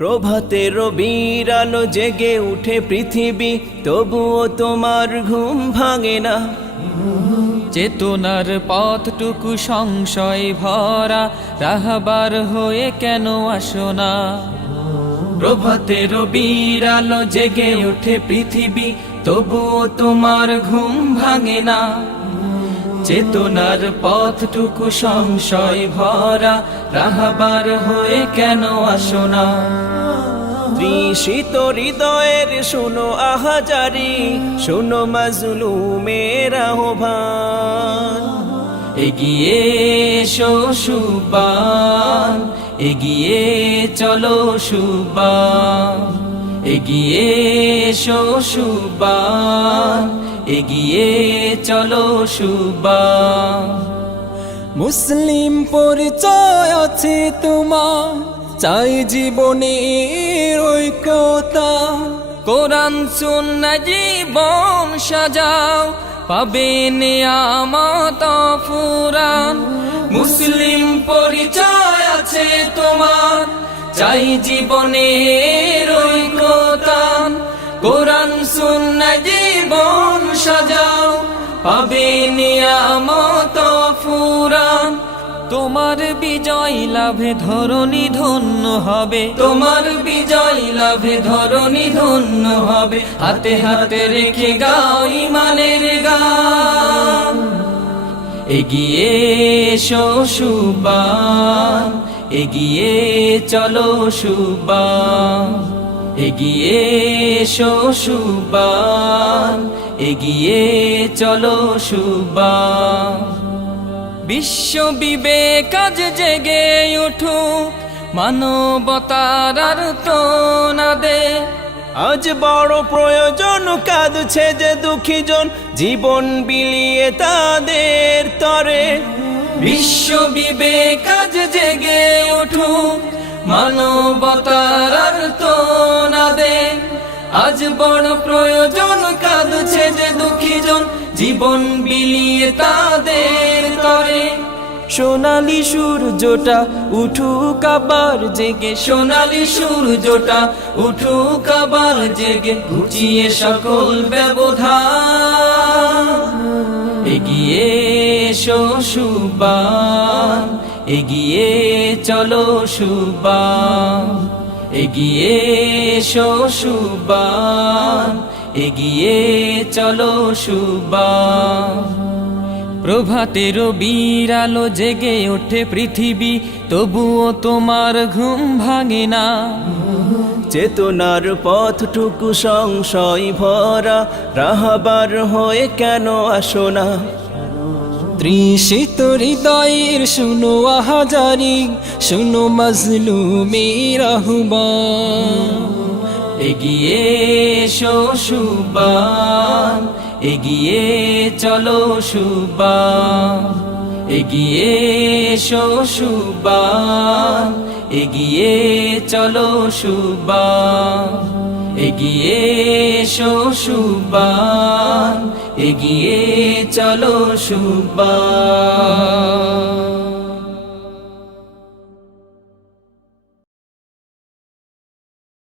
প্রভাতের রবির আলো জেগে উঠে পৃথিবী, তবুও তোমার ঘুম ভাঙে না। চেতনার পথটুকু সংশয় ভরা, রাহবার হয়ে কেন আসো না? প্রভাতের রবির আলো জেগে উঠে পৃথিবী, তবুও তোমার ঘুম ভাঙে না। চেতনার পথটুকু সংশয় ভরা, রাহবার হয়ে কেন আসো না? তৃষিত হৃদয়ের শুনো আহাজারি, শুনো মাজলুমের আহ্বান। এগিয়ে এসো সুবান, এগিয়ে চলো সুবান, এগিয়ে এসো সুবান, এগিয়ে চলো সুবান। মুসলিম পরিচয় আছে তোমার, চাই জীবনের ঐক্যতা। কোরআন সুন্নাহ জীবন সাজাও, পাবে নিয়ামত ফুরান। মুসলিম পরিচয় আছে তোমার, চাই জীবনের ঐক্যতা। কোরআন সুন্নাহ জীবন সাজাও, পাবে নিয়ামত ফুরান। তোমার বিজয় লাভে ধরণী ধন্য হবে, তোমার বিজয় লাভে ধরণী ধন্য হবে। হাতে হাতে রেখে গাও ইমানের গান। এগিয়ে এসো সুবান, এগিয়ে চলো সুবান, এগিয়ে এসো সুবান, এগিয়ে চলো সুবান। বিশ্ব বিবেক আজ জেগে উঠুক, মানবতার আর্তনাদে। আজ বড় প্রয়োজন, কাঁদছে যে দুঃখীজন, জীবন বিলিয়ে তাদের তরে। বিশ্ব বিবেক আজ জেগে উঠুক, মানবতার আর্তনাদে। আজ বড় প্রয়োজন, কাঁদছে যে দুঃখীজন, জীবন বিলিয়ে তাদের তরে। সোনালি সূর্যটা উঠুক আবার জেগে, সোনালি সূর্যটা উঠুক আবার জেগে, ঘুচিয়ে সকল ব্যবধান। এগিয়ে এসো সুবান, এগিয়ে চলো সুবান, এগিয়ে এসো সুবান, এগিয়ে চলো সুবান। প্রভাতের রবির আলো জেগে ওঠে পৃথিবী, তবুও তোমার ঘুম ভাঙে না। চেতনার পথটুকু সংশয় ভরা, রাহবার হয়ে কেন আসো না? তৃষিত হৃদয়ের শুনো আহাজারি, শুনো মাজলুমের আহ্বান। এগিয়ে এসো সুবান, এগিয়ে চলো সুবান, এগিয়ে এসো সুবান, এগিয়ে চলো সুবান, এগিয়ে এসো সুবান, এগিয়ে চলো সুবান।